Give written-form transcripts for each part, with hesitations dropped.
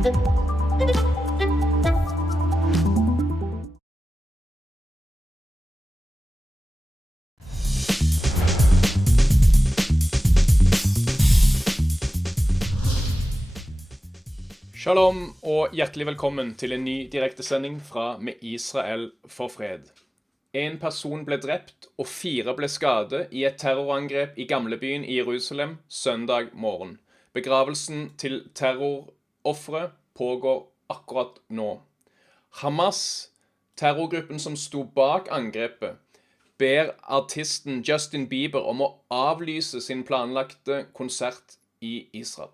Shalom og hjertelig velkommen til en ny direktesending fra Med Israel for fred. En person ble drept og 4 ble skadet i et terrorangrep i gamlebyen i Jerusalem søndag morgen. Begravelsen til terroroffere pågår akkurat nå. Hamas, terrorgruppen som sto bak angrepet, ber artisten Justin Bieber om å avlyse sin planlagte konsert i Israel.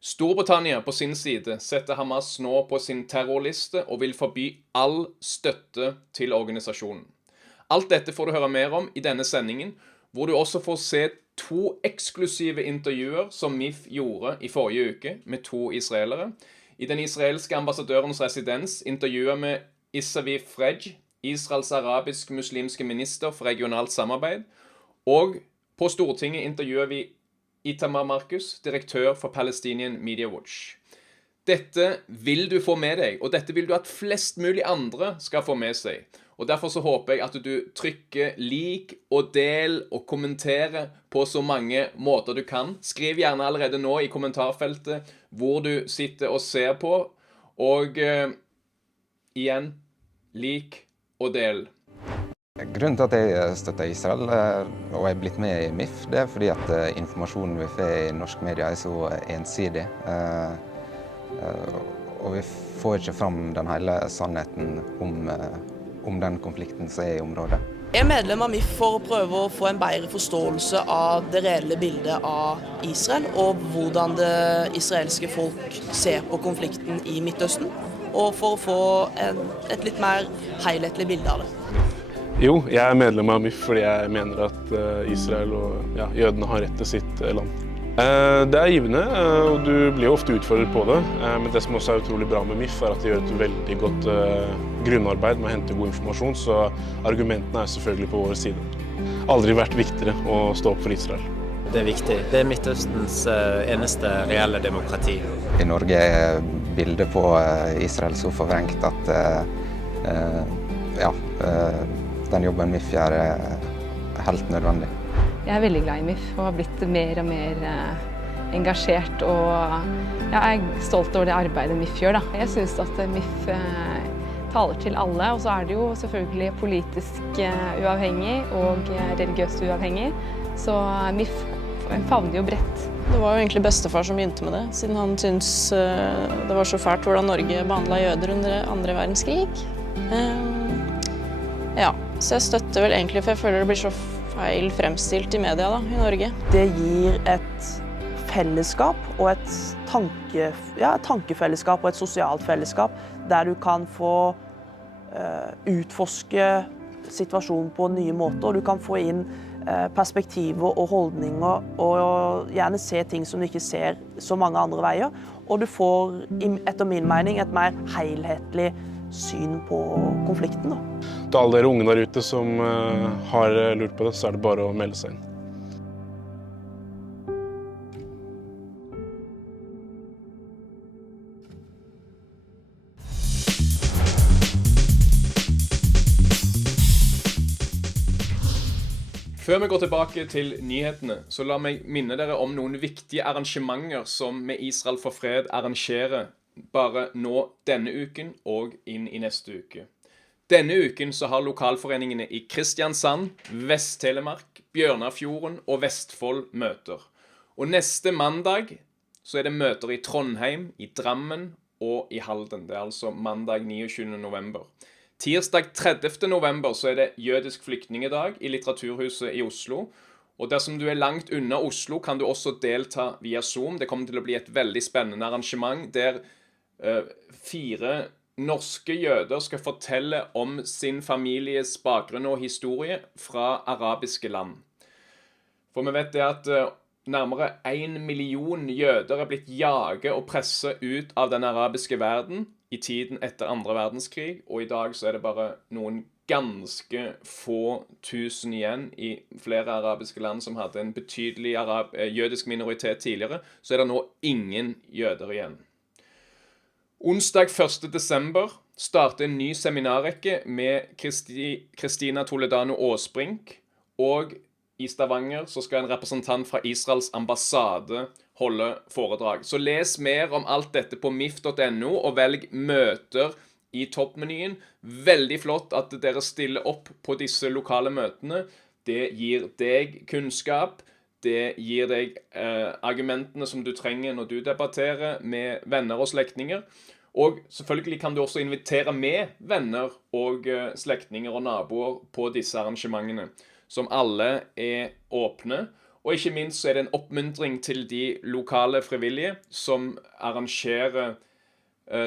Storbritannia på sin side setter Hamas nå på sin terrorliste og vil forby all støtte til organisasjonen. Alt dette får du høre mer om i denne sendingen, hvor du også får se 2 eksklusive intervjuer som MIFF gjorde i forrige uke med 2 israelere. I den israelske ambassadørens residens intervjuer med Isavi Frej, Israels arabisk-muslimske minister for regionalt samarbeid, og på Stortinget intervjuer vi Itamar Marcus, direktør for Palestinian Media Watch. Dette vil du få med deg, og dette vil du at flest mulig andre skal få med seg. Og derfor så håper jeg at du trykker lik og del og kommenterer på så mange måter du kan. Skriv gjerne allerede nå i kommentarfeltet hvor du sitter og ser på, og igjen, lik og del. Grunnen til at jeg støtter Israel og er blitt med i MIFF, det er fordi at informasjonen vi får i norsk media er så ensidig. Og vi får ikke fram den hele sannheten om den konflikten som er i området. Jeg er medlem av MIFF for å prøve å få en bedre forståelse av det reelle bildet av Israel, og hvordan det israelske folk ser på konflikten i Midtøsten, og for å få et litt mer helhetlig bilde av det. Jo, jeg er medlem av MIFF fordi jeg mener at Israel og jødene har rett til sitt land. Det er givende, og du blir jo ofte utfordret på det, men det som også er utrolig bra med MIFF er at de gjør et veldig godt grunnarbeid med å hente god informasjon, så argumentene er selvfølgelig på vår side. Aldri vært viktigere å stå opp for Israel. Det er viktig. Det er Midtøstens eneste reelle demokrati. I Norge er bildet på Israel så forvrengt at den jobben MIFF gjør er helt nødvendig. Jeg er veldig glad i MIFF og har blitt mer og mer engasjert, og jeg er stolt over det arbeidet MIFF gjør. Jeg synes at MIFF taler til alle, og så er det jo selvfølgelig politisk uavhengig og religiøst uavhengig, så MIFF favner jo bredt. Det var jo egentlig bestefar som begynte med det, siden han syntes det var så fælt hvordan Norge behandlet jøder under 2. verdenskrig. Så jeg støtter vel egentlig, for jeg føler det blir så feil fremstilt i media i Norge. Det gir et fellesskap og et tankefellesskap og et sosialt fellesskap, der du kan få utforske situasjonen på nye måter, og du kan få inn perspektiver og holdninger, og gjerne se ting som du ikke ser så mange andre veier. Og du får, etter min mening, et mer helhetlig syn på konflikten. Til alle dere unge der ute som har lurt på det, så er det bare å melde seg inn. Før vi går tilbake til nyhetene, så la meg minne dere om noen viktige arrangementer som Med Israel for fred arrangerer bare nå denne uken og inn i neste uke. Denne uken så har lokalforeningene i Kristiansand, Vest-Telemark, Bjørnafjorden og Vestfold møter. Og neste mandag så er det møter i Trondheim, i Drammen og i Halden. Det er altså mandag 29. november. Tirsdag 30. november så er det jødisk flyktningedag i Litteraturhuset i Oslo. Og dersom du er langt unna Oslo, kan du også delta via Zoom. Det kommer til å bli et veldig spennende arrangement der 4 norske jøder skal fortelle om sin families bakgrunn og historie fra arabiske land. For vi vet det at nærmere 1 million jøder er blitt jaget og presset ut av den arabiske verden i tiden etter 2. verdenskrig, og i dag så er det bare noen ganske få tusen igjen i flere arabiske land som hadde en betydelig jødisk minoritet tidligere, så er det nå ingen jøder igjen. Onsdag 1. desember starter en ny seminarrekke med Kristina Toledano Aasbrink, og i Stavanger så skal en representant fra Israels ambassade holde foredrag. Så les mer om alt dette på miff.no, og velg møter i toppmenyen. Veldig flott at dere stiller opp på disse lokale møtene. Det gir deg kunnskap. Det gir deg argumentene som du trenger når du debatterer med venner og slektninger. Og selvfølgelig kan du også invitere med venner og slektninger og naboer på disse arrangementene, som alle er åpne. Og ikke minst så er det en oppmuntring til de lokale frivillige som arrangerer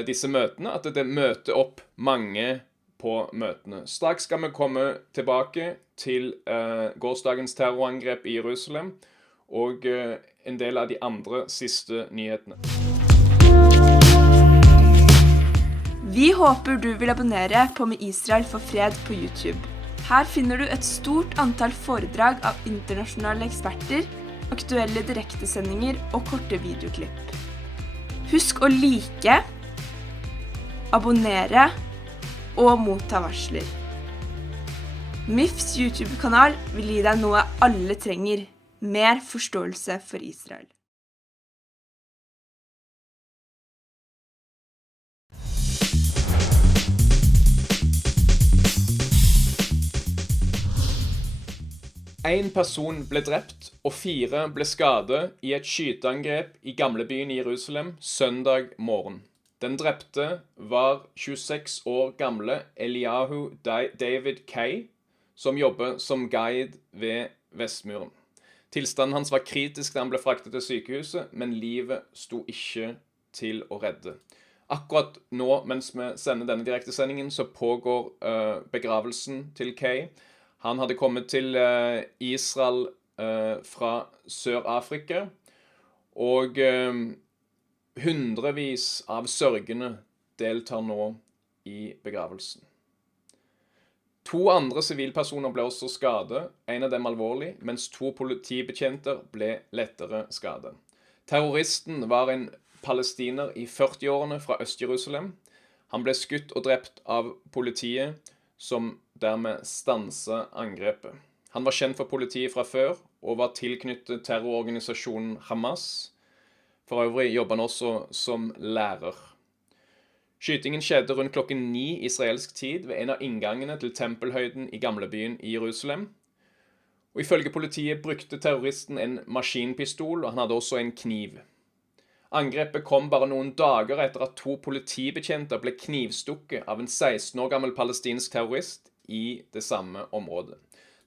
disse møtene, at det møter opp mange på møtene. Straks skal vi komme tilbake til gårsdagens terrorangrep i Jerusalem, og en del av de andre siste nyhetene. Vi håper du vil abonnere på Med Israel for fred på YouTube. Her finner du et stort antall foredrag av internasjonale eksperter, aktuelle direktesendinger og korte videoklipp. Husk å like, abonnere og motta varsler. MIFFs YouTube-kanal vil gi deg noe alle trenger, mer forståelse for Israel. En person ble drept, og 4 ble skadet i et skyteangrep i gamlebyen i Jerusalem søndag morgen. Den drepte var 26 år gamle Eliyahu David Kay, som jobber som guide ved Vestmuren. Tilstanden hans var kritisk da han ble fraktet til sykehuset, men livet sto ikke til å redde. Akkurat nå, mens vi sender denne direktesendingen, så pågår begravelsen til Kay. Han hadde kommet til Israel fra Sør-Afrika, og hundrevis av sørgende deltar nå i begravelsen. 2 andre sivilpersoner ble også skadet, en av dem alvorlig, mens 2 politibetjenter ble lettere skadet. Terroristen var en palestiner i 40-årene fra Øst-Jerusalem. Han ble skutt og drept av politiet, som dermed stanset angrepet. Han var kjent for politiet fra før, og var tilknyttet terrororganisasjonen Hamas. For øvrig jobber han også som lærer. Skytingen skjedde rundt klokken 9 israelsk tid ved en av inngangene til tempelhøyden i gamlebyen i Jerusalem. Og ifølge politiet brukte terroristen en maskinpistol, og han hadde også en kniv. Angrepet kom bare noen dager etter at 2 politibetjenter ble knivstukket av en 16 år gammel palestinsk terrorist i det samme området.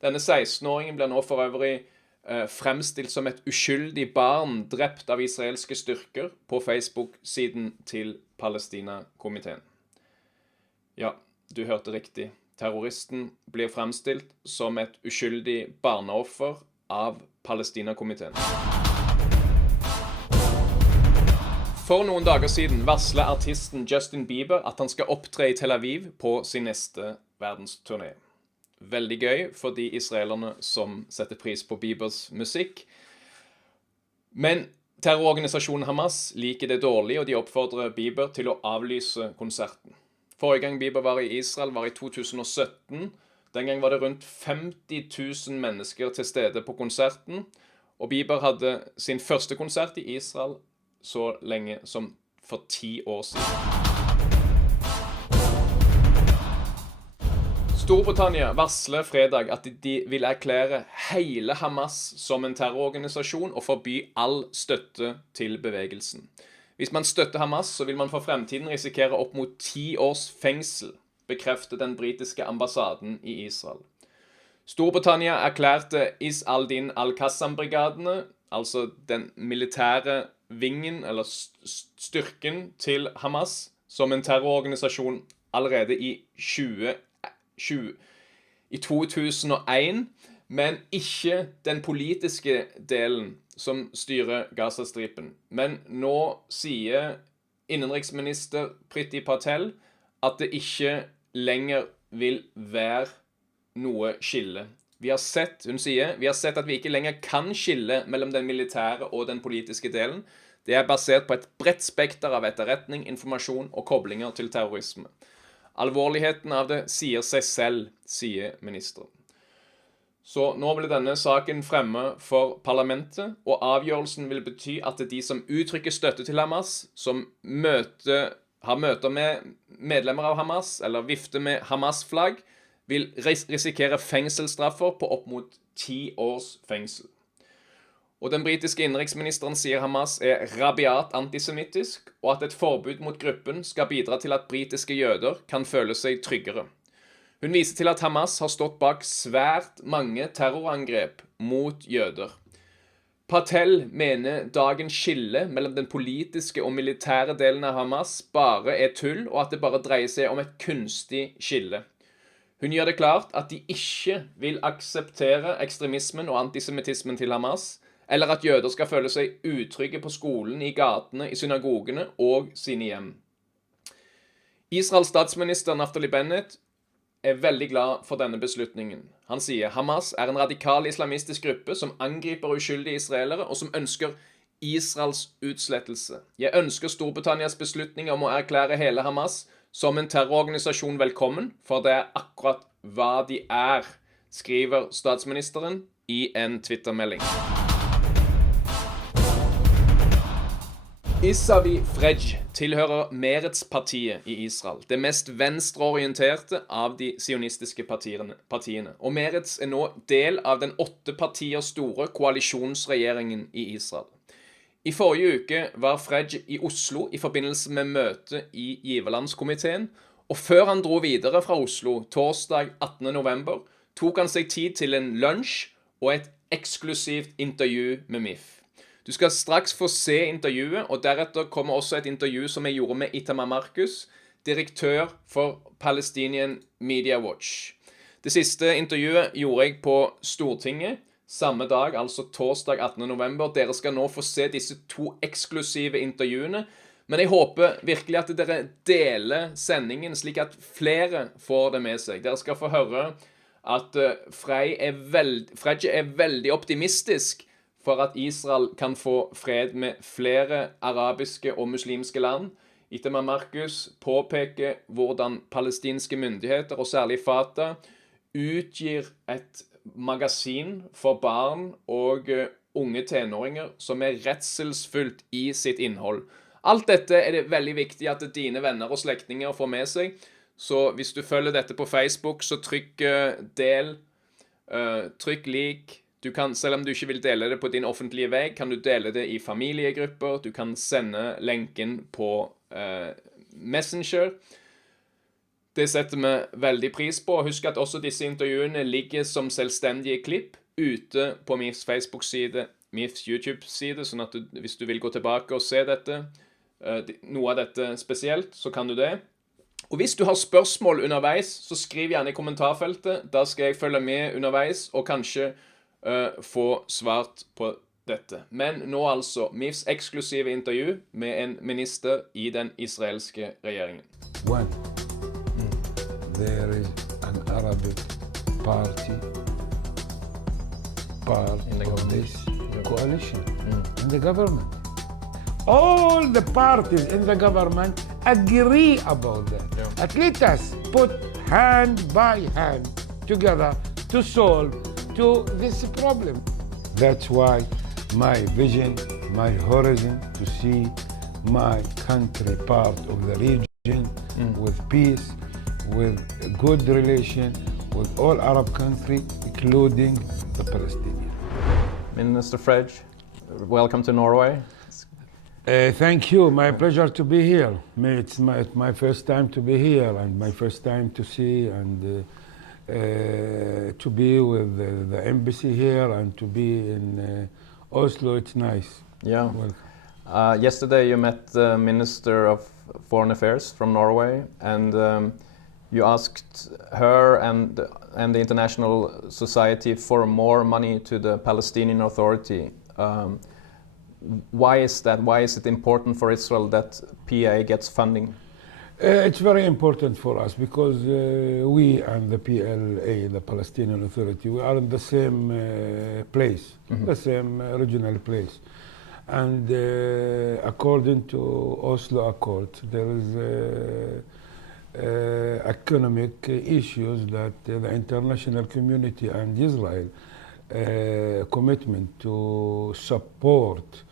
Denne 16-åringen blir nå for øvrig fremstilt som et uskyldig barn drept av israelske styrker på Facebook-siden til Palestina-komiteen. Ja, du hørte riktig. Terroristen blir fremstilt som et uskyldig barneoffer av Palestina-komiteen. For noen dager siden varslet artisten Justin Bieber at han skal opptre i Tel Aviv på sin neste verdensturné. Veldig gøy for de israelerne som setter pris på Biebers musikk. Men terrororganisasjonen Hamas liker det dårlig, og de oppfordrer Bieber til å avlyse konserten. Forrige gang Bieber var i Israel var i 2017. Den gang var det rundt 50 000 mennesker til stede på konserten, og Bieber hadde sin første konsert i Israel så lenge som for 10 år siden. Storbritannia varsler fredag at de vil erklære hele Hamas som en terrororganisasjon og forby all støtte til bevegelsen. Hvis man støtter Hamas, så vil man for fremtiden risikere opp mot 10 års fengsel, bekrefter den britiske ambassaden i Israel. Storbritannia erklærte Is al-Din al-Qassam-brigadene, altså den militære vingen eller styrken til Hamas, som en terrororganisasjon allerede i 2001, men ikke den politiske delen som styrer Gazastripen. Men nå sier innenriksminister Priti Patel at det ikke lenger vil være noe skille. Hun sier, vi har sett at vi ikke lenger kan skille mellom den militære og den politiske delen. Det er basert på et bredt spekter av etterretning, informasjon og koblinger til terrorisme. Alvorligheten av det sier seg selv, sier ministeren. Så nå blir denne saken fremme for parlamentet, og avgjørelsen vil bety at de som uttrykker støtte til Hamas, som har møter med medlemmer av Hamas, eller vifter med Hamas-flagg, vil risikere fengselsstraffer på opp mot 10 års fengsel. Og den britiske innenriksministeren sier Hamas er rabiat antisemittisk, og at et forbud mot gruppen skal bidra til at britiske jøder kan føle seg tryggere. Hun viser til at Hamas har stått bak svært mange terrorangrep mot jøder. Patel mener dagens skille mellom den politiske og militære delen av Hamas bare er tull, og at det bare dreier seg om et kunstig skille. Hun gjør det klart at de ikke vil akseptere ekstremismen og antisemittismen til Hamas, eller at jøder skal føle seg utrygge på skolen, i gatene, i synagogene og sine hjem. Israels statsminister Naftali Bennett er veldig glad for denne beslutningen. Han sier Hamas er en radikal islamistisk gruppe som angriper uskyldige israelere og som ønsker Israels utslettelse. Jeg ønsker Storbritannias beslutning om å erklære hele Hamas som en terrororganisasjon velkommen, for det er akkurat hva de er, skriver statsministeren i en Twitter-melding. Isavi Frej tilhører Meretz-partiet i Israel, det mest venstreorienterte av de sionistiske partiene. Og Meretz er nå del av den 8 partier store koalisjonsregjeringen i Israel. I forrige uke var Frej i Oslo i forbindelse med møte i giverlandskomiteen, og før han dro videre fra Oslo torsdag 18. november, tok han seg tid til en lunsj og et eksklusivt intervju med MIFF. Du skal straks få se intervjuet, og deretter kommer også et intervju som jeg gjorde med Itamar Marcus, direktør for Palestinian Media Watch. Det siste intervjuet gjorde jeg på Stortinget, samme dag, altså torsdag 18. november. Dere skal nå få se disse 2 eksklusive intervjuene, men jeg håper virkelig at dere deler sendingen slik at flere får det med seg. Dere skal få høre at Frej er veldig optimistisk for at Israel kan få fred med flere arabiske og muslimske land. Itamar Marcus påpeker hvordan palestinske myndigheter, og særlig Fatah, utgir et magasin for barn og unge tenåringer som er redselsfullt i sitt innhold. Alt dette er det veldig viktig at dine venner og slektninger får med seg. Så hvis du følger dette på Facebook, så trykk del, trykk lik. Du kan, selv om du ikke vil dele det på din offentlige vei, kan du dele det i familiegrupper. Du kan sende lenken på Messenger. Det setter vi veldig pris på. Husk at også disse intervjuene ligger som selvstendige klipp ute på MIFFs Facebook-side, MIFFs YouTube-side, sånn at hvis du vil gå tilbake og se dette, noe av dette spesielt, så kan du det. Og hvis du har spørsmål underveis, så skriv gjerne i kommentarfeltet. Da skal jeg følge med underveis, og kanskje få svart på dette. Men nå altså MIFFs eksklusive intervju med en minister i den israelske regjeringen. One, there is an Arabic party part of this coalition in the government. All the parties in the government agree about that. Yeah. At least us put hand by hand together to solve this problem. That's why my vision, my horizon to see my country part of the region with peace, with a good relation with all Arab countries, including the Palestinians. Minister Frej, welcome to Norway. Thank you. My pleasure to be here. It's my first time to be here and my first time to see and to be with the embassy here and to be in Oslo. It's nice. Yeah. Yesterday you met the Minister of Foreign Affairs from Norway, and you asked her and the international society for more money to the Palestinian Authority. Why is that? Why is it important for Israel that PA gets funding? It's very important for us because we and the PLA, the Palestinian Authority, we are in the same place, the same regional place. And according to Oslo Accord, there is economic issues that the international community and Israel commitment to support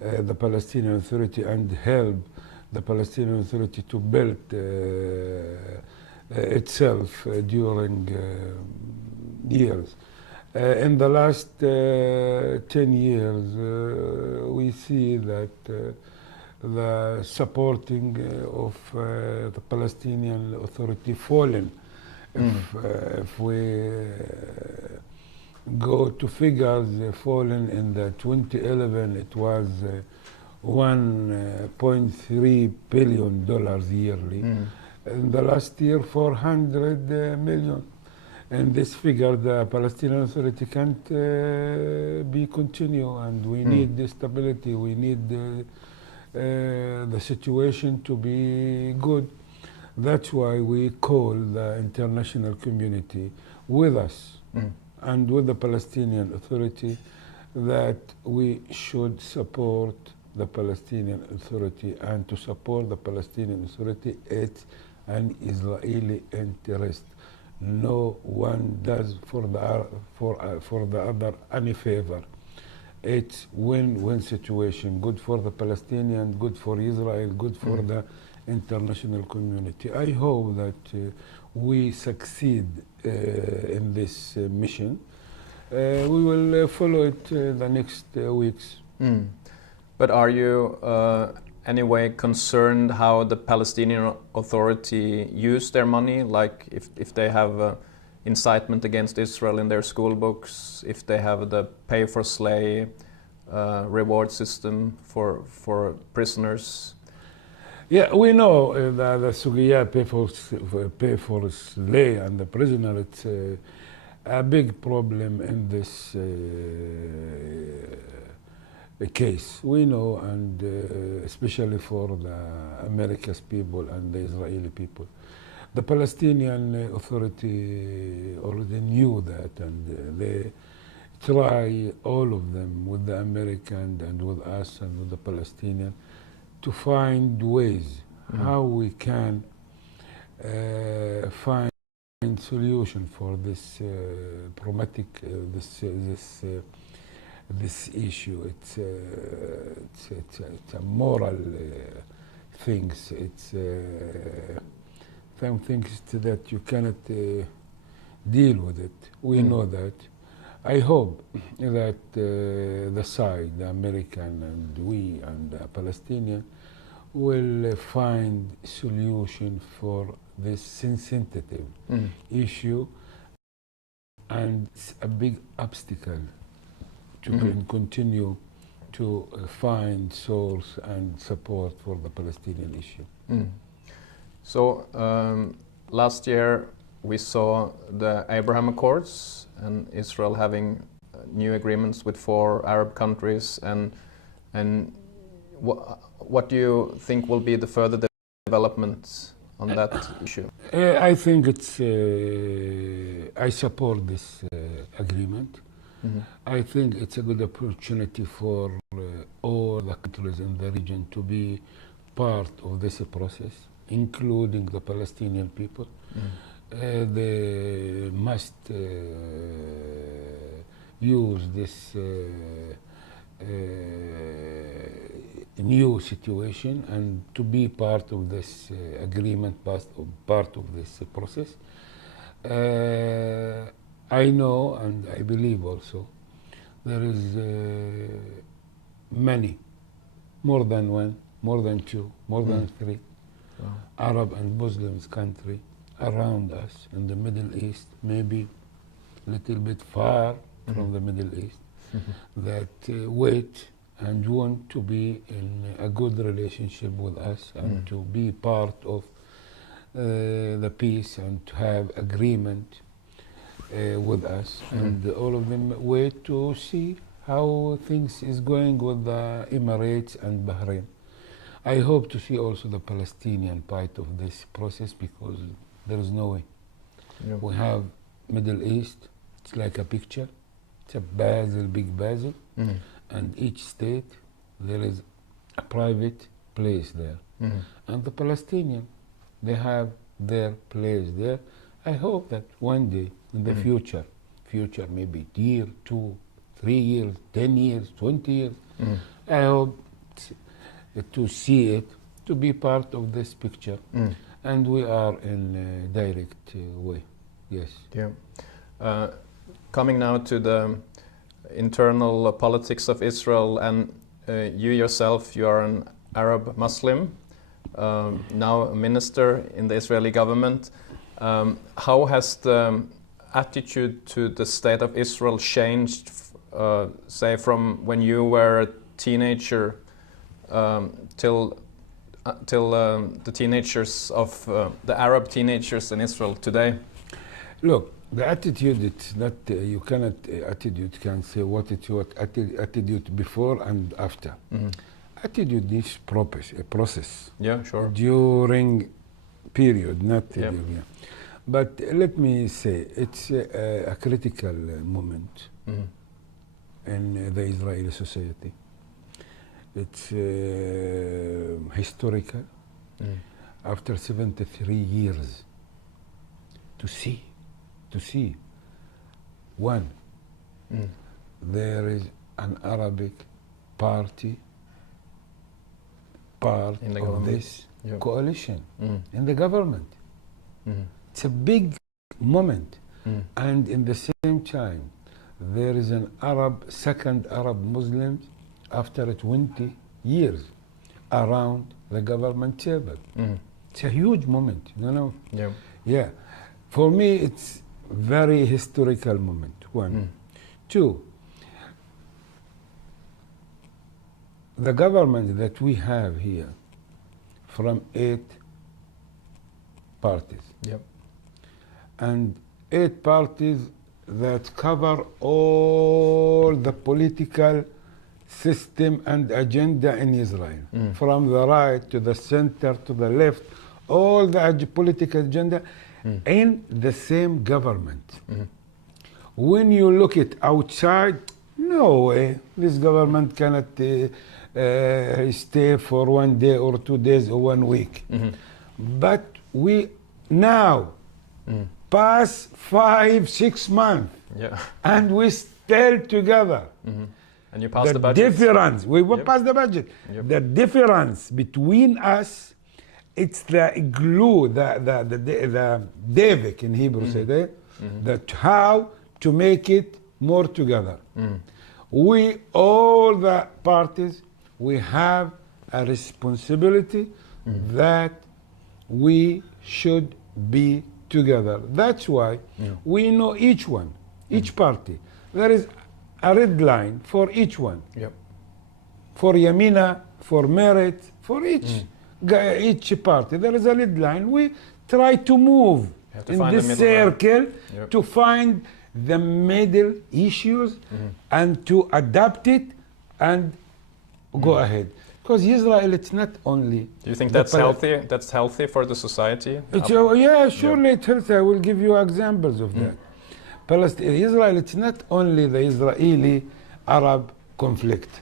the Palestinian Authority and help the Palestinian Authority to build itself during years. In the last 10 years, we see that the supporting of the Palestinian Authority fallen. If we go to figures, fallen in the 2011, it was $1.3 billion yearly. In the last year, 400 million. And this figure, the Palestinian Authority can't be continue, and we need the stability. We need the situation to be good. That's why we call the international community with us and with the Palestinian Authority that we should support the Palestinian Authority, and to support the Palestinian Authority, it's an Israeli interest. No one does for the other any favor. It's win-win situation, good for the Palestinian, good for Israel, good for the international community. I hope that we succeed in this mission. We will follow it the next weeks. But are you anyway concerned how the Palestinian Authority use their money? Like if they have incitement against Israel in their school books, if they have the pay for slay reward system for prisoners? Yeah, we know that the Sugiya pay for slay and the prisoner, it's a big problem in this case. We know, and especially for the America's people and the Israeli people. The Palestinian Authority already knew that, and they try, all of them, with the American and with us and with the Palestinian, to find ways how we can find solution for this problematic, this issue. It's a moral things. It's some things that you cannot deal with it. We know that. I hope that the side, the American and we and the Palestinian, will find solution for this sensitive issue, and it's a big obstacle to continue to find source and support for the Palestinian issue. So last year we saw the Abraham Accords and Israel having new agreements with 4 Arab countries, and what do you think will be the further developments on that issue? I think it's I support this agreement. I think it's a good opportunity for all the countries in the region to be part of this process, including the Palestinian people. They must use this new situation and to be part of this agreement, part of this process. I know and I believe also there is many, more than one, more than two, more than 3 Arab and Muslims country around us in the Middle East, maybe a little bit far from the Middle East, that wait and want to be in a good relationship with us and to be part of the peace and to have agreement with us. And all of them wait to see how things is going with the Emirates and Bahrain. I hope to see also the Palestinian part of this process, because there is no way. We have Middle East, it's like a picture. It's a Basel, big Basel, and each state there is a private place there. And the Palestinians, they have their place there. I hope that one day in the future maybe year, 2, 3 years, 10 years, 20 years, I hope to see it, to be part of this picture. And we are in a direct way, yes. Yeah. Coming now to the internal politics of Israel, and you yourself, you are an Arab Muslim, now a minister in the Israeli government. How has the attitude to the state of Israel changed, say, from when you were a teenager till the teenagers of the Arab teenagers in Israel today? Look, the attitude, it's not, you cannot, attitude can say what it's what attitude before and after. Attitude is a process. Yeah, sure. During period, not during. But let me say, it's a critical moment in the Israeli society. It's historical. After 73 years, to see, one, there is an Arabic party part of this coalition in the government. It's a big moment. And in the same time, there is an second Arab Muslim after 20 years around the government table. It's a huge moment, you know? Yeah. For me, it's very historical moment, one. Two, the government that we have here from 8 parties. And 8 parties that cover all the political system and agenda in Israel, from the right to the center to the left, all the political agenda in the same government. When you look at outside, no way, this government cannot stay for 1 day or 2 days or 1 week. But we now pass 5-6 months, and we still together. And you passed the budget. Difference, we will pass the budget. The difference between us, it's the glue, the devik in Hebrew say that, that how to make it more together. We, all the parties, we have a responsibility that we should be together. That's why we know each one, each party. There is a red line for each one. For Yamina, for Merit, for each party. There is a red line. We try to move in this circle to find the middle issues and to adapt it and go ahead. Because Israel, it's not only... Do you think that's healthy? That's healthy for the society? Yeah, surely it's healthy. I will give you examples of that. Israel, it's not only the Israeli-Arab conflict.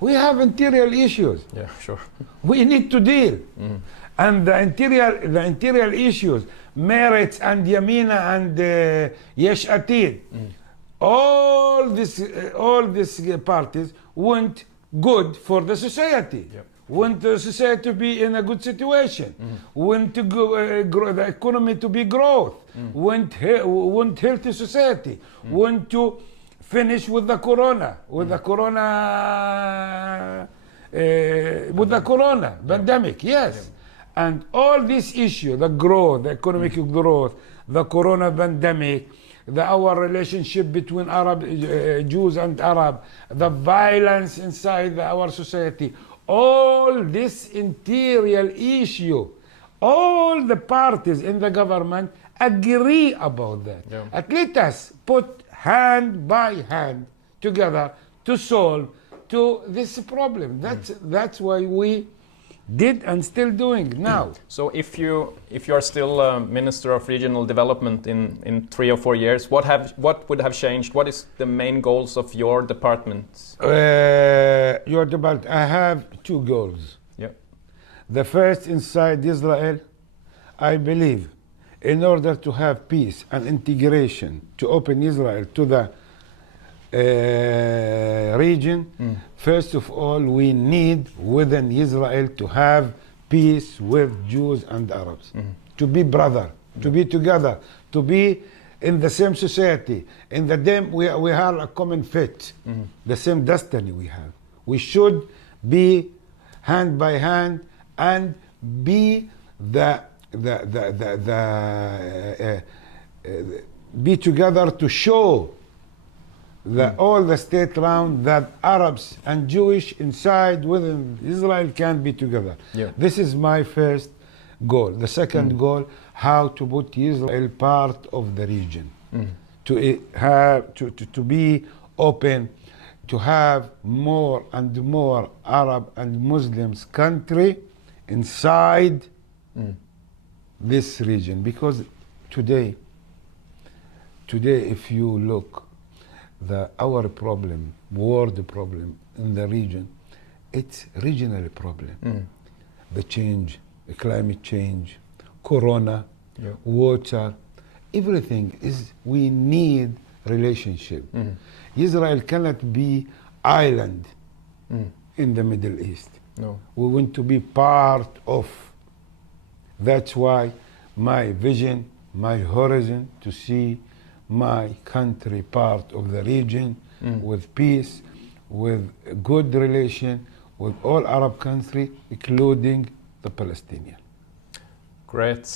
We have interior issues. Yeah, sure. We need to deal. And the interior issues, Meretz and Yamina and Yesh Atid, all these parties want good for the society. Want the society to be in a good situation. Want to grow the economy to be growth. Want healthy society. Want to finish with the corona, with the corona pandemic. Yes. And all these issues, the growth, the economic growth, the corona pandemic, our relationship between Jews and Arab, the violence inside our society, all this interior issue, all the parties in the government agree about that. Let us put hand by hand together to solve this problem. That's why we did and still doing now. So if you are still Minister of Regional Development in 3 or 4 years, what would have changed? What is the main goals of your department? Your department, I have 2 goals. Yeah. The first, inside Israel, I believe, in order to have peace and integration, to open Israel to the region, first of all, we need within Israel to have peace with Jews and Arabs, to be brother, to be together, to be in the same society, in the we have a common fate, the same destiny we have. We should be hand by hand and be be together to show all the state around that Arabs and Jewish inside within Israel can be together. Yeah. This is my first goal. The second goal, how to put Israel part of the region, to be open, to have more and more Arab and Muslims country inside this region, because today if you look, our problem, world problem in the region, it's regional problem. The change, the climate change, corona, water, everything is, we need relationship. Israel cannot be island in the Middle East. No. We want to be part of. That's why my vision, my horizon, to see my country part of the region with peace, with good relation with all Arab countries, including the Palestinian. Great.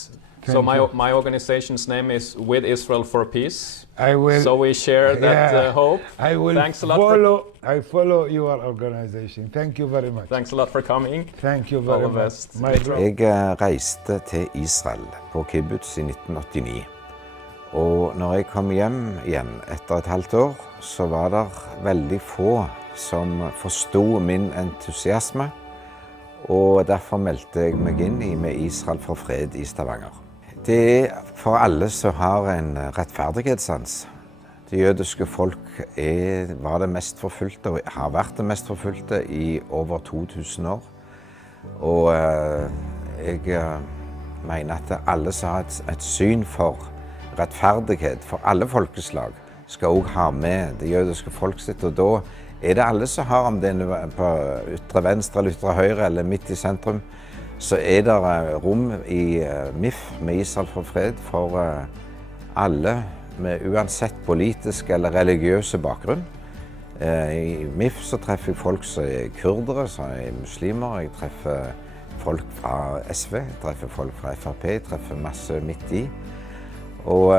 So my organization's name is With Israel for Peace. I will. So we share that hope. I will. Thanks a lot. I follow your organization. Thank you very much. Thanks a lot for coming. Thank you very much. Best. Jeg reiste til Israel på kibbutz i 1989. Og når jeg kom hjem igjen etter et halvt år, så var det veldig få som forstod min entusiasme. Og derfor meldte jeg meg inn i Med Israel for fred i Stavanger. Det er for alle som har en rettferdighetssans. Det jødiske folk var det mest forfulgte og har vært det mest forfulgte i over 2000 år. Og jeg mener at alle som har et syn for rettferdighet for alle folkeslag skal også ha med det jødiske folk sitt. Og da det alle som har, om det på ytre venstre eller ytre høyre eller midt i sentrum, så det rom i MIFF, Med Israel for fred, for alle med uansett politisk eller religiøse bakgrunn. I MIFF så treffer jeg folk som kurdere, som muslimer, jeg treffer folk fra SV, jeg treffer folk fra FRP, jeg treffer masse midt i. Og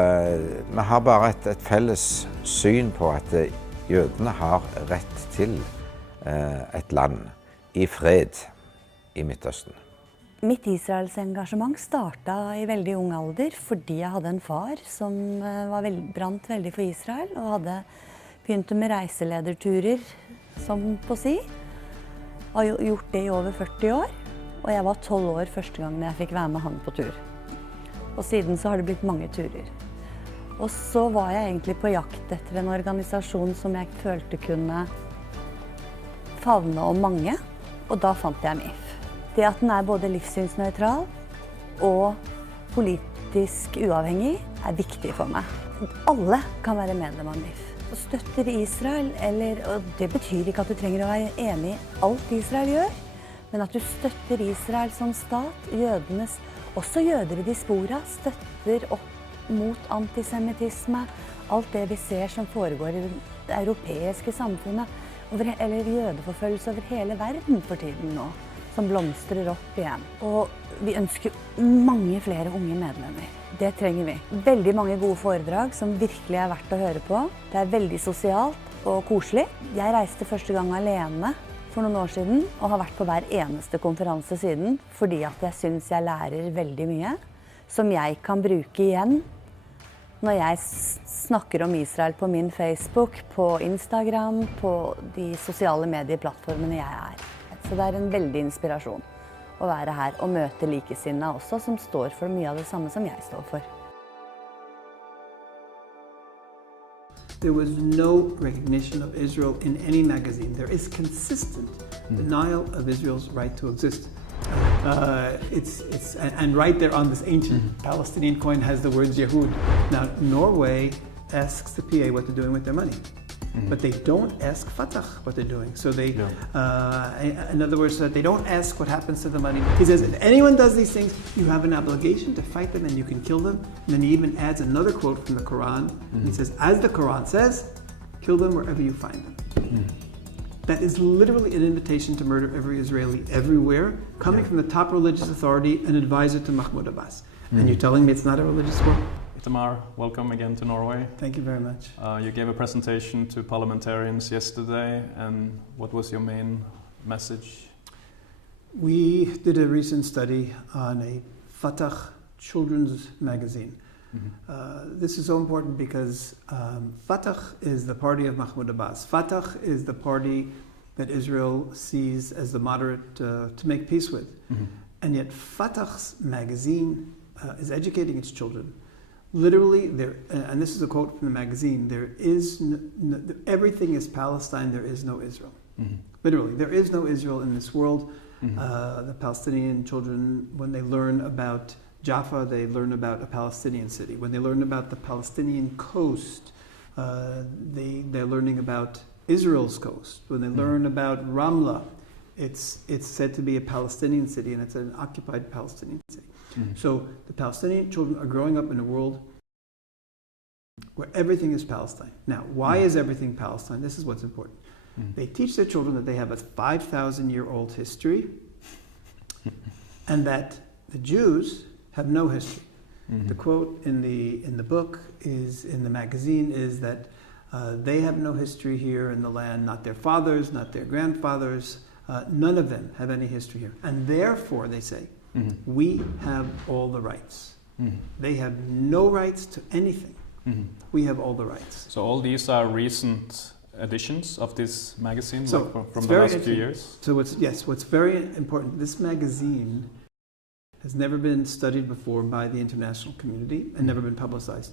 vi har bare et felles syn på at jødene har rett til et land i fred i Midtøsten. Mitt Israels engasjement startet i veldig ung alder fordi jeg hadde en far som brant veldig for Israel og hadde begynt med reiselederturer, som på si. Og har gjort det i over 40 år, og jeg var 12 år første gang jeg fikk være med han på tur. Og siden så har det blitt mange turer. Og så var jeg egentlig på jakt etter en organisasjon som jeg følte kunne favne om mange, og da fant jeg MIFF. Det at den både livssynsnøytral og politisk uavhengig viktig for meg. Alle kan være medlem av MIFF. Og støtter Israel, og det betyr ikke at du trenger å være enig i alt Israel gjør, men at du støtter Israel som stat, også jøder i diaspora, støtter opp mot antisemittisme, alt det vi ser som foregår i det europeiske samfunnet, eller jødeforfølgelse over hele verden for tiden nå, som blomstrer opp igjen. Og vi ønsker mange flere unge medlemmer. Det trenger vi. Veldig mange gode foredrag som virkelig verdt å høre på. Det veldig sosialt og koselig. Jeg reiste første gang alene for noen år siden, og har vært på hver eneste konferanse siden, fordi at jeg synes jeg lærer veldig mye, som jeg kan bruke igjen når jeg snakker om Israel på min Facebook, på Instagram, på de sosiale medieplattformene jeg Så det en veldig inspirasjon. å være her og møte likesinnede også, som står for mye av det samme som jeg står for. There was no recognition of Israel in any magazine. There is consistent denial of Israel's right to exist. And right there on this ancient Palestinian coin has the words Yehud. Now, Norway asks the PA what they're doing with their money. But they don't ask Fatah what they're doing. So they, in other words, they don't ask what happens to the money. He says, if anyone does these things, you have an obligation to fight them and you can kill them. And then he even adds another quote from the Quran. He says, as the Quran says, kill them wherever you find them. That is literally an invitation to murder every Israeli everywhere, coming from the top religious authority, an advisor to Mahmoud Abbas. And you're telling me it's not a religious war? Itamar, welcome again to Norway. Thank you very much. You gave a presentation to parliamentarians yesterday, and what was your main message? We did a recent study on a Fatah children's magazine. This is so important because Fatah is the party of Mahmoud Abbas. Fatah is the party that Israel sees as the moderate to make peace with. And yet Fatah's magazine is educating its children. Literally, and this is a quote from the magazine, there is everything is Palestine, there is no Israel. Literally, there is no Israel in this world. The Palestinian children, when they learn about Jaffa, they learn about a Palestinian city. When they learn about the Palestinian coast, they're learning about Israel's coast. When they learn about Ramla, it's said to be a Palestinian city, and it's an occupied Palestinian city. So the Palestinian children are growing up in a world where everything is Palestine. Now, why is everything Palestine? This is what's important. They teach their children that they have a 5,000-year-old history and that the Jews have no history. The quote in the book is, in the magazine, is that they have no history here in the land, not their fathers, not their grandfathers, none of them have any history here. And therefore, they say, we have all the rights. They have no rights to anything. We have all the rights. So all these are recent editions of this magazine, So like from it's the very last few years? So what's very important, this magazine has never been studied before by the international community and never been publicized.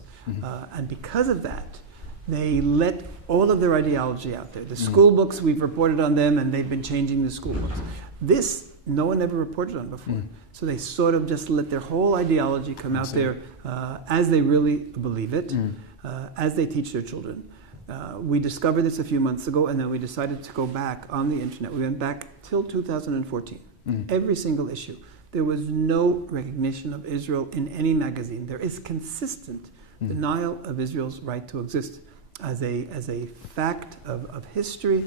And because of that, they let all of their ideology out there. The school books, we've reported on them, and they've been changing the school books. This, no one ever reported on before. So they sort of just let their whole ideology come out there as they really believe it, as they teach their children. We discovered this a few months ago, and then we decided to go back on the internet. We went back till 2014, every single issue. There was no recognition of Israel in any magazine. There is consistent denial of Israel's right to exist as a fact of history.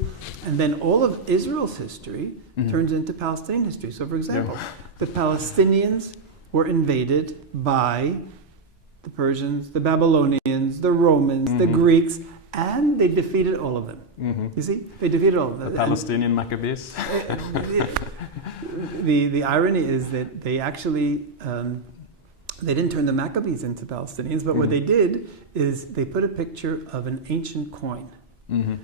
And then all of Israel's history turns into Palestinian history. So for example, the Palestinians were invaded by the Persians, the Babylonians, the Romans, the Greeks, and they defeated all of them. You see, they defeated all of them. The Palestinian Maccabees. The irony is that they actually, they didn't turn the Maccabees into Palestinians, but what they did is they put a picture of an ancient coin. And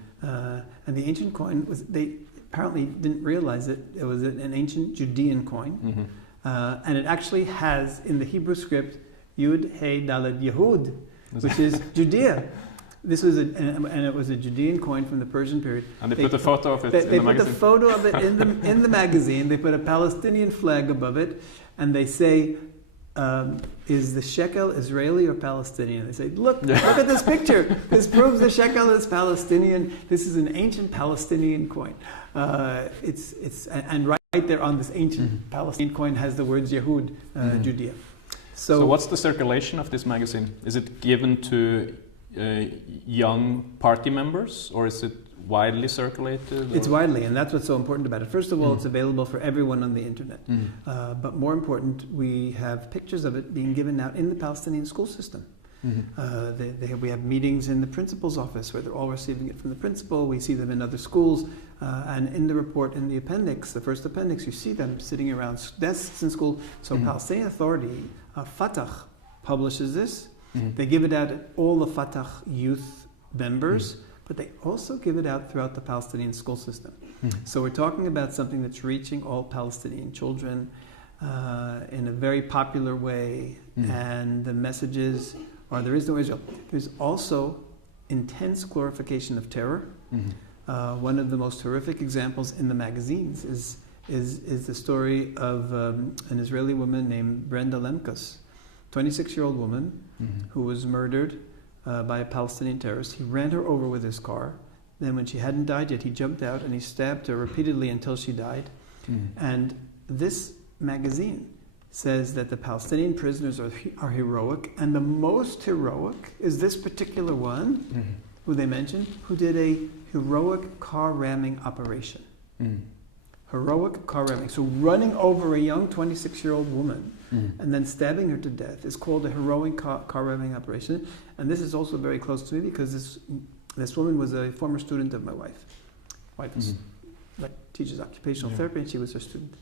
the ancient coin was, they apparently didn't realize it was an ancient Judean coin. And it actually has, in the Hebrew script, Yud, Hey, Dalet, Yehud, which is Judea. This was and it was a Judean coin from the Persian period. And they put a photo of it in the magazine. They put a photo of it in the magazine. They put a Palestinian flag above it, and they say, is the shekel Israeli or Palestinian? They say, look at this picture. This proves the shekel is Palestinian. This is an ancient Palestinian coin. And right there on this ancient Palestinian coin has the words Yehud, Judea. So what's the circulation of this magazine? Is it given to young party members, or is it widely circulated? It's widely, and that's what's so important about it. First of all, it's available for everyone on the internet. But more important, we have pictures of it being given out in the Palestinian school system. We have meetings in the principal's office where they're all receiving it from the principal. We see them in other schools. And in the report, in the appendix, the first appendix, you see them sitting around desks in school. So Palestinian Authority, Fatah, publishes this. They give it out at all the Fatah youth members, but they also give it out throughout the Palestinian school system. So we're talking about something that's reaching all Palestinian children in a very popular way, and the messages are there is no Israel. There's also intense glorification of terror. One of the most horrific examples in the magazines is the story of an Israeli woman named Brenda Lemkus, 26-year-old woman who was murdered by a Palestinian terrorist. He ran her over with his car. Then when she hadn't died yet, he jumped out and he stabbed her repeatedly until she died. And this magazine says that the Palestinian prisoners are heroic, and the most heroic is this particular one, who they mentioned, who did a heroic car ramming operation. Heroic car ramming. So running over a young 26-year-old woman and then stabbing her to death is called a heroic car ramming operation. And this is also very close to me because this woman was a former student of my wife. My wife teaches occupational therapy, and she was her student.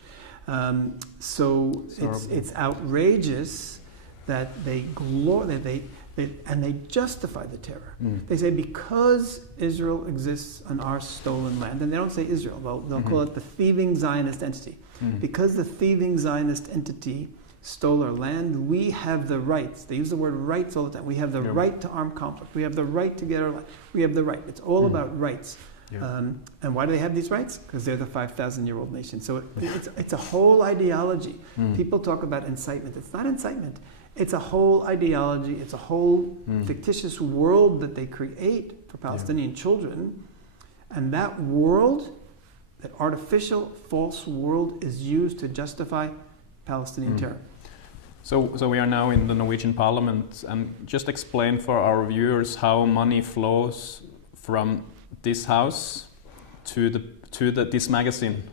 So it's outrageous that they justify the terror. They say because Israel exists on our stolen land, and they don't say Israel, they'll call it the thieving Zionist entity. Because the thieving Zionist entity stole our land, we have the rights. They use the word rights all the time. We have the right to armed conflict. We have the right to get our land. We have the right. It's all about rights. And why do they have these rights? Because they're the 5,000-year-old nation. So it's a whole ideology. People talk about incitement. It's not incitement. It's a whole ideology. It's a whole fictitious world that they create for Palestinian children. And that world, that artificial, false world, is used to justify Palestinian terror. So we are now in the Norwegian Parliament, and just explain for our viewers how money flows from this house to this magazine.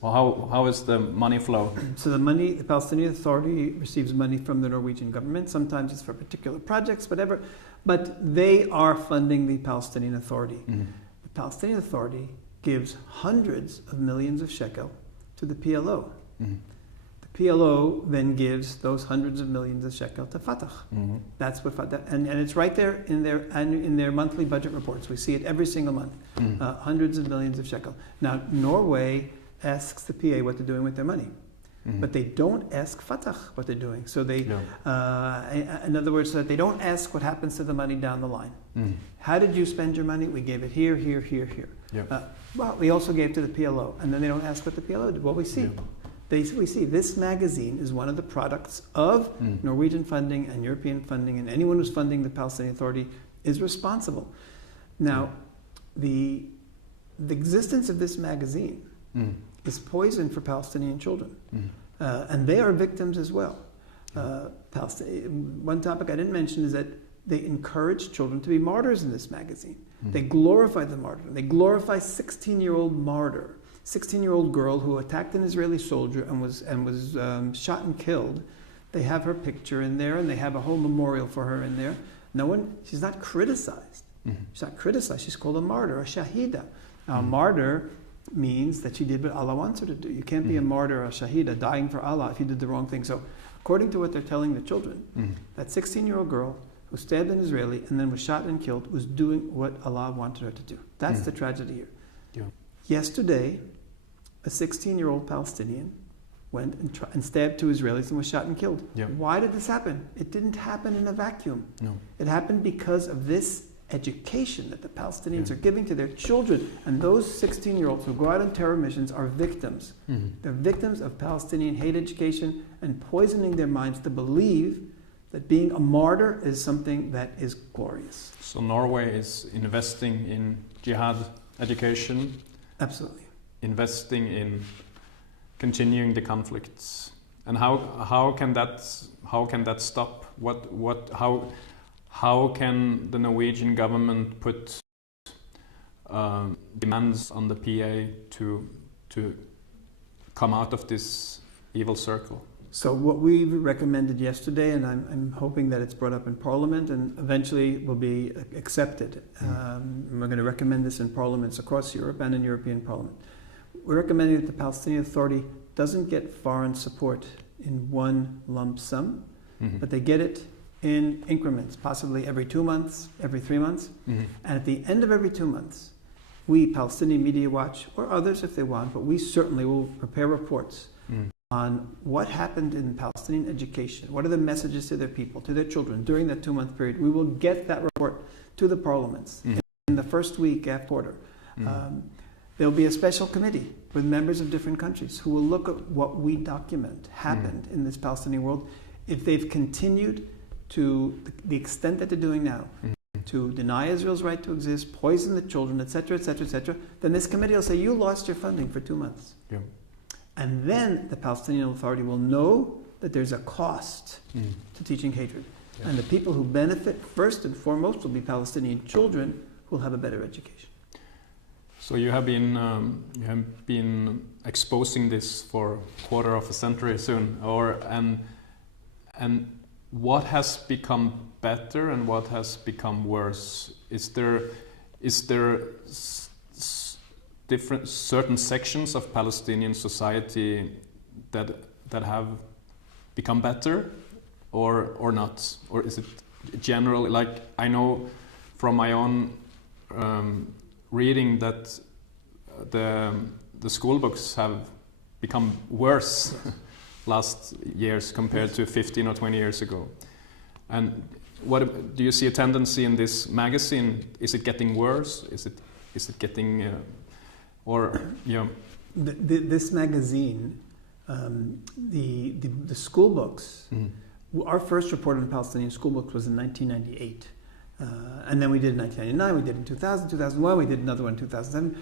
Well, how is the money flow? So the Palestinian Authority receives money from the Norwegian government. Sometimes it's for particular projects, whatever, but they are funding the Palestinian Authority. The Palestinian Authority gives hundreds of millions of shekel to the PLO. The PLO then gives those hundreds of millions of shekel to Fatah. That's what Fatah, and it's right there in their monthly budget reports. We see it every single month. Hundreds of millions of shekel. Now Norway asks the PA what they're doing with their money, but they don't ask Fatah what they're doing. So they, in other words, so that they don't ask what happens to the money down the line. How did you spend your money? We gave it here, here, here, here. Well, we also gave to the PLO, and then they don't ask what the PLO did. Well, we see. We see this magazine is one of the products of Norwegian funding and European funding, and anyone who's funding the Palestinian Authority is responsible. Now, the existence of this magazine is poison for Palestinian children, and they are victims as well. One topic I didn't mention is that they encourage children to be martyrs in this magazine. They glorify the martyrdom. They glorify 16-year-old martyr. 16-year-old girl who attacked an Israeli soldier and was shot and killed. They have her picture in there, and they have a whole memorial for her in there. She's not criticized. She's not criticized. She's called a martyr, a shahida. A martyr means that she did what Allah wants her to do. You can't be a martyr, a shahida, dying for Allah if you did the wrong thing. So according to what they're telling the children, that 16-year-old girl who stabbed an Israeli and then was shot and killed was doing what Allah wanted her to do. That's the tragedy here. Yesterday, a 16-year-old Palestinian went and stabbed 2 Israelis and was shot and killed. Why did this happen? It didn't happen in a vacuum. It happened because of this education that the Palestinians are giving to their children. And those 16-year-olds who go out on terror missions are victims. They're victims of Palestinian hate education and poisoning their minds to believe that being a martyr is something that is glorious. So Norway is investing in jihad education. Absolutely. Investing in continuing the conflicts. And how can that stop? How can the Norwegian government put demands on the PA to come out of this evil circle? So what we recommended yesterday, and I'm hoping that it's brought up in Parliament and eventually will be accepted. We're going to recommend this in parliaments across Europe and in European Parliament. We're recommending that the Palestinian Authority doesn't get foreign support in one lump sum, but they get it in increments, possibly every 2 months, every 3 months. And at the end of every 2 months, we, Palestinian Media Watch, or others if they want, but we certainly will prepare reports on what happened in Palestinian education, what are the messages to their people, to their children during that 2-month period. We will get that report to the parliaments in the first week after quarter. There'll be a special committee with members of different countries who will look at what we document happened in this Palestinian world. If they've continued to the extent that they're doing now, to deny Israel's right to exist, poison the children, etc., etc., etc., then this committee will say, you lost your funding for 2 months. Yeah. And then the Palestinian Authority will know that there's a cost to teaching hatred. Yeah. And the people who benefit first and foremost will be Palestinian children who will have a better education. So you have been exposing this for a quarter of a century soon, and what has become better and what has become worse? Is there different certain sections of Palestinian society that have become better, or not, or is it generally, like I know from my own reading that the school books have become worse last years compared to 15 or 20 years ago. And what do you see a tendency in this magazine? Is it getting worse? Is it getting This magazine, the school books. Our first report on Palestinian school books was in 1998. And then we did in 1999, we did in 2000, 2001, we did another one in 2007.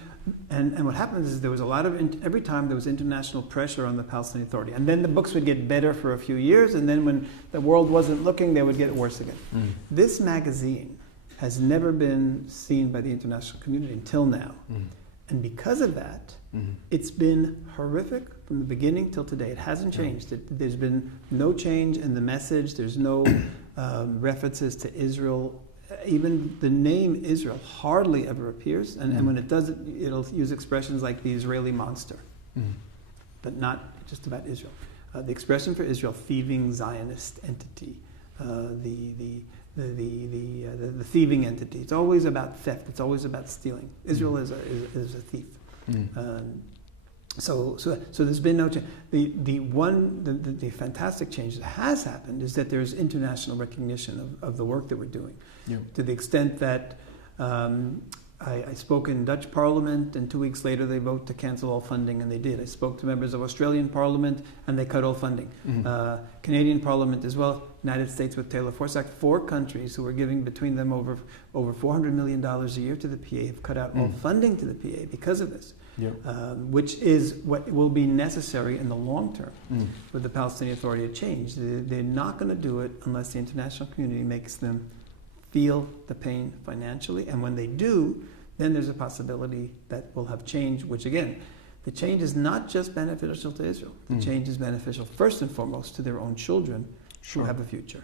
And what happened is there was a lot of, every time there was international pressure on the Palestinian Authority. And then the books would get better for a few years, and then when the world wasn't looking, they would get worse again. This magazine has never been seen by the international community until now. And because of that, it's been horrific from the beginning till today. It hasn't changed. There's been no change in the message. There's no references to Israel. Even the name Israel hardly ever appears. And when it does, it'll use expressions like the Israeli monster, but not just about Israel. The expression for Israel, thieving Zionist entity, the thieving entity. It's always about theft. It's always about stealing. Israel is a thief. So there's been no change. The fantastic change that has happened is that there's international recognition of the work that we're doing. To the extent that I spoke in Dutch Parliament, and 2 weeks later they vote to cancel all funding, and they did. I spoke to members of Australian Parliament, and they cut all funding. Canadian Parliament as well, United States with Taylor Force Act. 4 countries who are giving between them over $400 million a year to the PA have cut out all funding to the PA because of this. Which is what will be necessary in the long term for the Palestinian Authority to change. They're not going to do it unless the international community makes them feel the pain financially. And when they do, then there's a possibility that we'll have change, which again, the change is not just beneficial to Israel. The change is beneficial first and foremost to their own children who have a future.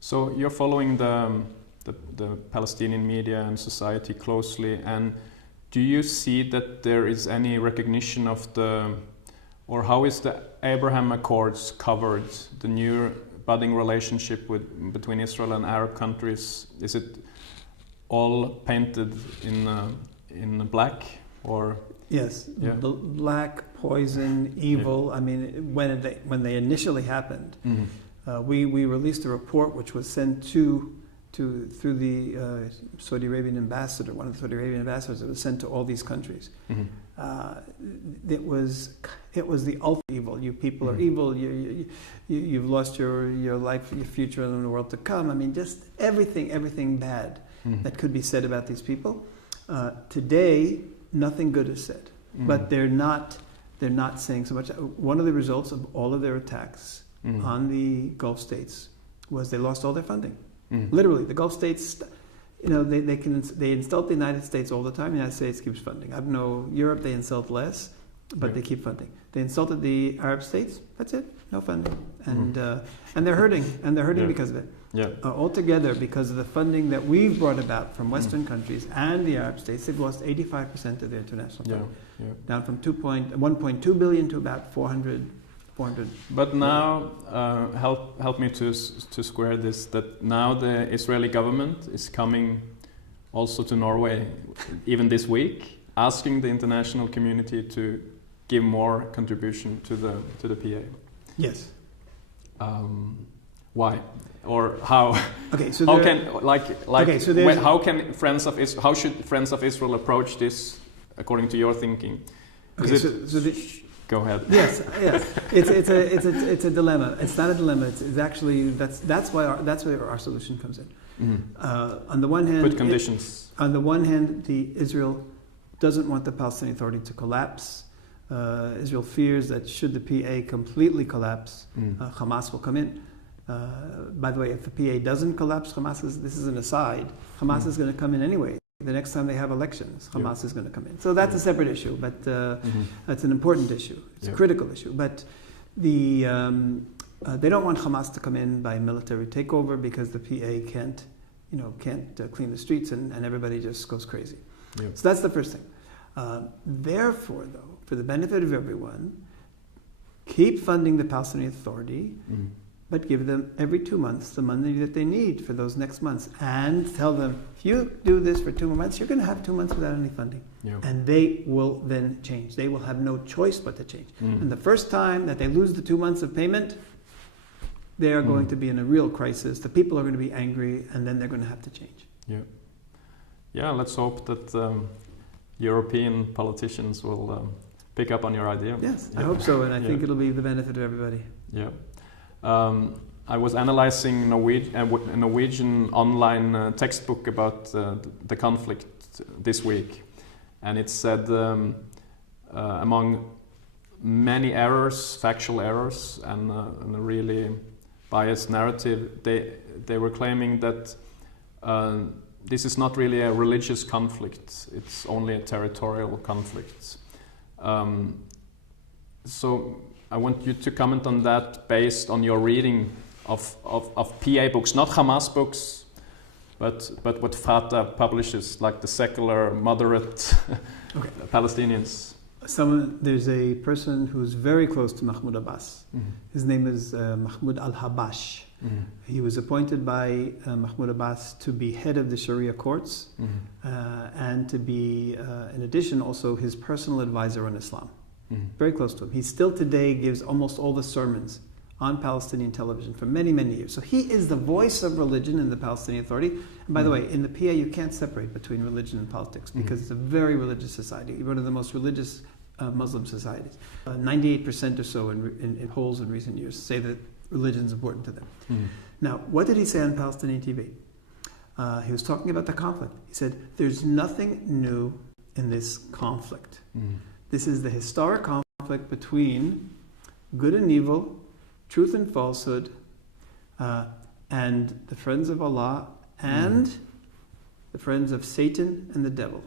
So you're following the Palestinian media and society closely, and do you see that there is any recognition of or how is the Abraham Accords covered, the new budding relationship between Israel and Arab countries? Is it all painted in black, or? Yes, black, poison, evil. I mean, when they initially happened, we released a report which was sent through the Saudi Arabian ambassador, one of the Saudi Arabian ambassadors. It was sent to all these countries. It was the ultimate evil. You people are evil. You've lost your life, your future in the world to come. I mean, just everything bad that could be said about these people. Today, nothing good is said, but they're not saying so much. One of the results of all of their attacks on the Gulf states was they lost all their funding. Literally, the Gulf states, they insult the United States all the time. The United States keeps funding. I don't know, Europe they insult less, but they keep funding. They insulted the Arab states. That's it, no funding, and they're hurting, because of it. Altogether, because of the funding that we've brought about from Western countries and the Arab states, they've lost 85% of their international funding, down from 1.2 billion to about 400. But now, help me to square this. That now the Israeli government is coming also to Norway, even this week, asking the international community to give more contribution to the PA. Yes. Why or how? Okay, so how there, can like okay, so how can Friends of Israel? How should Friends of Israel approach this according to your thinking? Okay, Go ahead. Yes, yes. It's a dilemma. It's not a dilemma. It's actually that's where our solution comes in. Mm-hmm. On the one hand, put conditions. On the one hand, Israel doesn't want the Palestinian Authority to collapse. Israel fears that should the PA completely collapse, Hamas will come in. By the way, if the PA doesn't collapse, this is an aside, Hamas is going to come in anyway. The next time they have elections, Hamas is going to come in. So that's a separate issue, but that's an important issue. It's a critical issue. But they don't want Hamas to come in by military takeover because the PA can't clean the streets and everybody just goes crazy. So that's the first thing. Therefore, though, for the benefit of everyone, keep funding the Palestinian Authority, but give them every 2 months the money that they need for those next months, and tell them, if you do this for 2 more months, you're going to have 2 months without any funding. And they will then change. They will have no choice but to change. And the first time that they lose the 2 months of payment, they are going to be in a real crisis. The people are going to be angry, and then they're going to have to change. Yeah, let's hope that European politicians will pick up on your idea. Yes, I hope so, and I think it'll be the benefit of everybody. Yeah. I was analyzing a Norwegian online textbook about the conflict this week, and it said among many errors, factual errors, and a really biased narrative, they were claiming that this is not really a religious conflict, it's only a territorial conflict. So I want you to comment on that based on your reading of PA books, not Hamas books, but what Fatah publishes, like the secular, moderate Palestinians. There's a person who's very close to Mahmoud Abbas. His name is Mahmoud al-Habash. He was appointed by Mahmoud Abbas to be head of the Sharia courts and to be, in addition, also his personal advisor on Islam. Very close to him. He still today gives almost all the sermons on Palestinian television for many, many years. So he is the voice of religion in the Palestinian Authority. And by the way, in the PA you can't separate between religion and politics because it's a very religious society, one of the most religious Muslim societies. 98% or so in polls in recent years say that religion is important to them. Now, what did he say on Palestinian TV? He was talking about the conflict. He said, there's nothing new in this conflict. This is the historic conflict between good and evil, truth and falsehood, and the friends of Allah and the friends of Satan and the devil.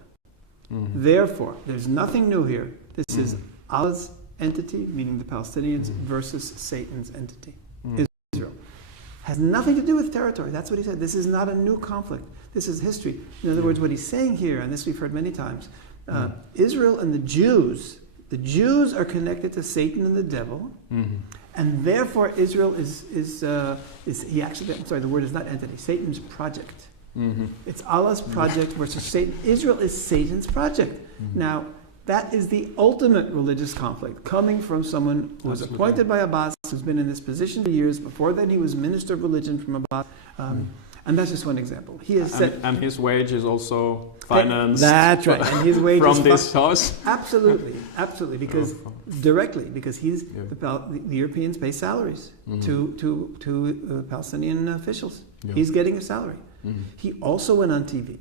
Therefore, there's nothing new here. This is Allah's entity, meaning the Palestinians, versus Satan's entity, Israel. Has nothing to do with territory. That's what he said. This is not a new conflict. This is history. In other words, what he's saying here, and this we've heard many times, Israel and the Jews are connected to Satan and the devil, and therefore Israel is he actually, I'm sorry, the word is not entity, Satan's project. It's Allah's project versus Satan. Israel is Satan's project. Now, that is the ultimate religious conflict, coming from someone who was appointed by Abbas, who's been in this position for years. Before then, he was minister of religion from Abbas. And that's just one directly. He has said, and his wage is also financed. That's right. And his wage from this house. Absolutely, because directly, because he's the Europeans pay salaries to Palestinian officials. He's getting a salary. He also went on TV,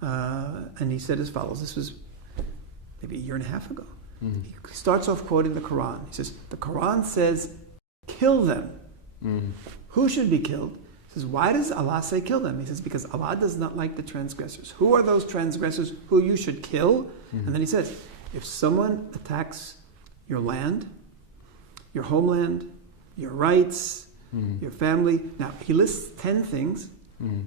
and he said as follows. This was maybe a year and a half ago. He starts off quoting the Quran. He says, the Quran says, kill them. Who should be killed? He says, why does Allah say kill them? He says, because Allah does not like the transgressors. Who are those transgressors who you should kill? And then he says, if someone attacks your land, your homeland, your rights, your family. Now, he lists 10 things,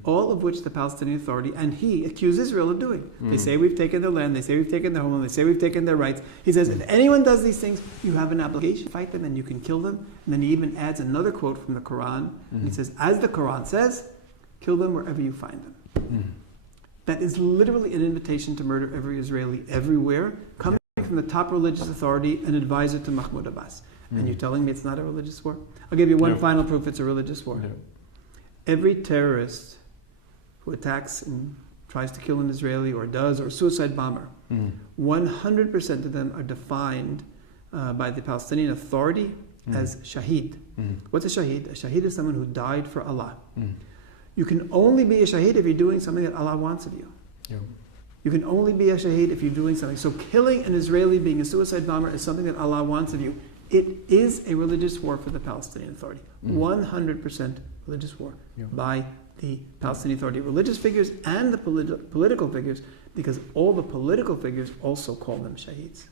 all of which the Palestinian Authority and he accuse Israel of doing. They say we've taken their land, they say we've taken their homeland, they say we've taken their rights. He says if anyone does these things, you have an obligation to fight them and you can kill them. And then he even adds another quote from the Quran. And he says, as the Quran says, kill them wherever you find them. that is literally an invitation to murder every Israeli everywhere, coming from the top religious authority, an advisor to Mahmoud Abbas. And you're telling me it's not a religious war? I'll give you one final proof it's a religious war. Every terrorist who attacks and tries to kill an Israeli or does, or a suicide bomber, 100% of them are defined by the Palestinian Authority as shaheed. What's a shaheed? A shaheed is someone who died for Allah. You can only be a shaheed if you're doing something that Allah wants of you. You can only be a shaheed if you're doing something. So killing an Israeli, being a suicide bomber, is something that Allah wants of you. It is a religious war for the Palestinian Authority. 100% religious war by the Palestinian Authority. Religious figures and the political figures, because all the political figures also call them shaheeds.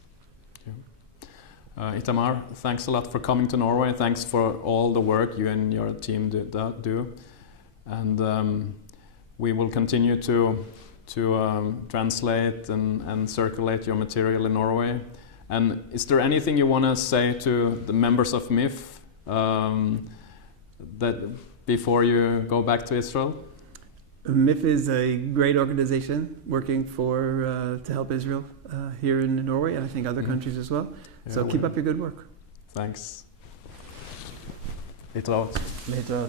Itamar, thanks a lot for coming to Norway. Thanks for all the work you and your team do. And we will continue to translate and circulate your material in Norway. And is there anything you want to say to the members of MIFF that before you go back to Israel? MIFF is a great organization working for to help Israel here in Norway, and I think other countries as well. So keep up your good work. Thanks. Litt